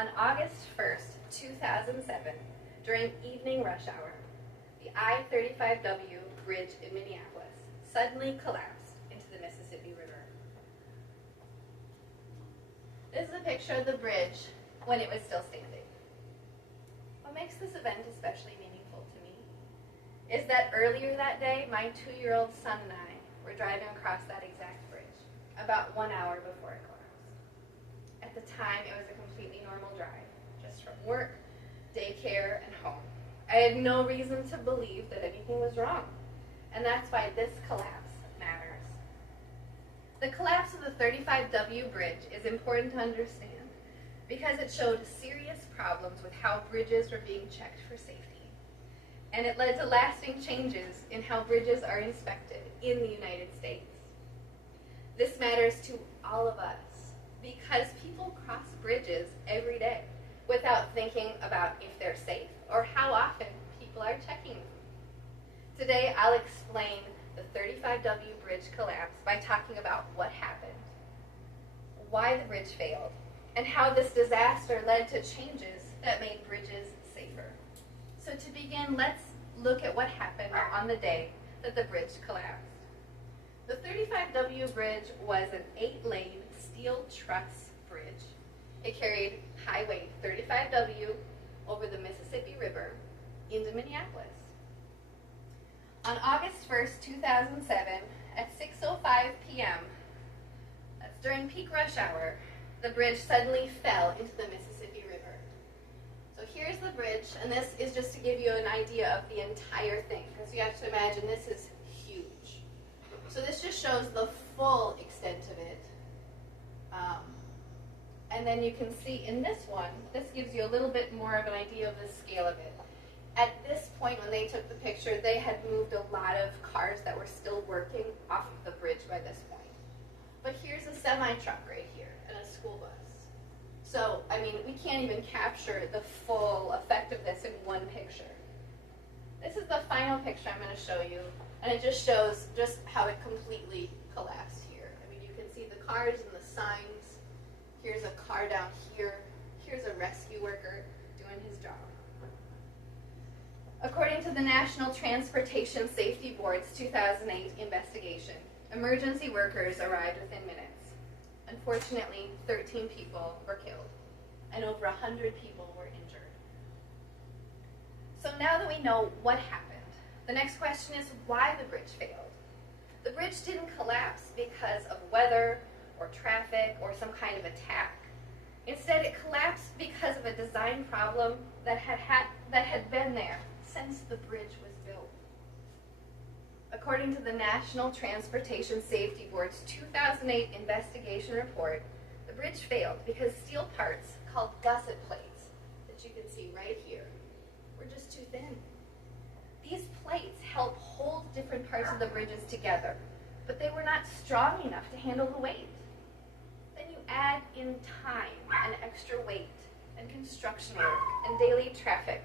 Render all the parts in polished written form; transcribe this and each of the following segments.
On August 1st, 2007, during evening rush hour, the I-35W bridge in Minneapolis suddenly collapsed into the Mississippi River. This is a picture of the bridge when it was still standing. What makes this event especially meaningful to me is that earlier that day, my 2-year-old son and I were driving across that exact bridge about 1 hour before it collapsed. At the time, it was a completely normal drive, just from work, daycare, and home. I had no reason to believe that anything was wrong, and that's why this collapse matters. The collapse of the 35W bridge is important to understand because it showed serious problems with how bridges were being checked for safety, and it led to lasting changes in how bridges are inspected in the United States. This matters to all of us because people cross bridges every day without thinking about if they're safe or how often people are checking them. Today, I'll explain the 35W bridge collapse by talking about what happened, why the bridge failed, and how this disaster led to changes that made bridges safer. So to begin, let's look at what happened on the day that the bridge collapsed. The 35W bridge was an 8-lane steel truss bridge. It carried Highway 35W over the Mississippi River into Minneapolis. On August 1st, 2007, at 6:05 p.m., that's during peak rush hour, the bridge suddenly fell into the Mississippi River. So here's the bridge, and this is just to give you an idea of the entire thing, because you have to imagine this is huge. So this just shows the full extent of it. And then you can see in this one, this gives you a little bit more of an idea of the scale of it. At this point when they took the picture, they had moved a lot of cars that were still working off of the bridge by this point. But here's a semi-truck right here and a school bus. So, I mean, we can't even capture the full effect of this in one picture. This is the final picture I'm going to show you, and it just shows just how it completely collapsed here. I mean, you can see the cars and the signs. Here's a car down here. Here's a rescue worker doing his job. According to the National Transportation Safety Board's 2008 investigation, emergency workers arrived within minutes. Unfortunately, 13 people were killed, and over 100 people were injured. So now that we know what happened, the next question is why the bridge failed. The bridge didn't collapse because of weather or traffic or some kind of attack. Instead, it collapsed because of a design problem that had been there since the bridge was built. According to the National Transportation Safety Board's 2008 investigation report, the bridge failed because steel parts called gusset plates, that you can see right here, were just too thin. These plates help hold different parts of the bridges together, but they were not strong enough to handle the weight. Then you add in time and extra weight and construction work and daily traffic,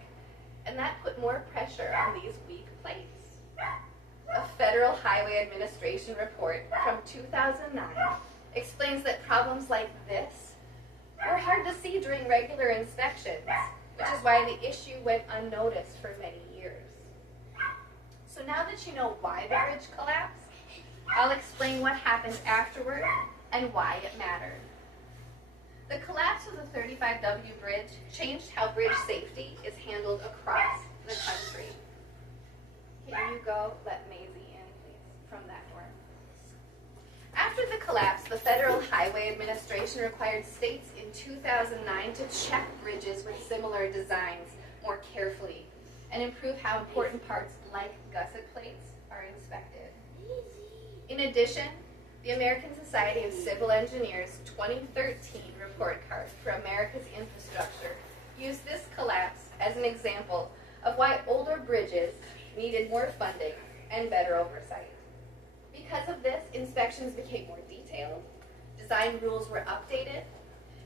and that put more pressure on these weak plates. A Federal Highway Administration report from 2009 explains that problems like this were hard to see during regular inspections, which is why the issue went unnoticed for many years. So now that you know why the bridge collapsed, I'll explain what happened afterward and why it mattered. The collapse of the 35W bridge changed how bridge safety is handled across the country. Can you go let Maisie in, please, from that door? After the collapse, the Federal Highway Administration required states in 2009 to check bridges with similar designs more carefully and improve how important parts like gusset plates are inspected. In addition, the American Society of Civil Engineers 2013 report card for America's infrastructure used this collapse as an example of why older bridges needed more funding and better oversight. Because of this, inspections became more detailed, design rules were updated,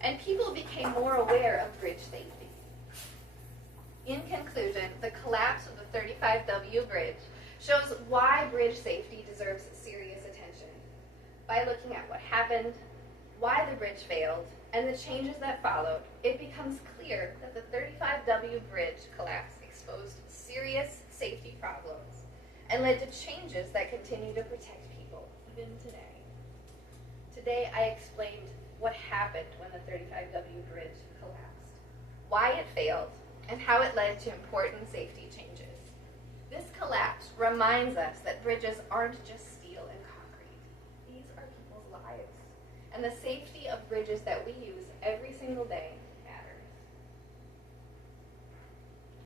and people became more aware of bridge safety. In conclusion, the collapse of the 35W bridge shows why bridge safety deserves serious attention by looking at what happened, why the bridge failed, and the changes that followed, it becomes clear that the 35W bridge collapse exposed serious safety problems and led to changes that continue to protect people even today. Today, I explained what happened when the 35W bridge collapsed, why it failed, and how it led to important safety changes. This collapse reminds us that bridges aren't just steel and concrete. These are people's lives. And the safety of bridges that we use every single day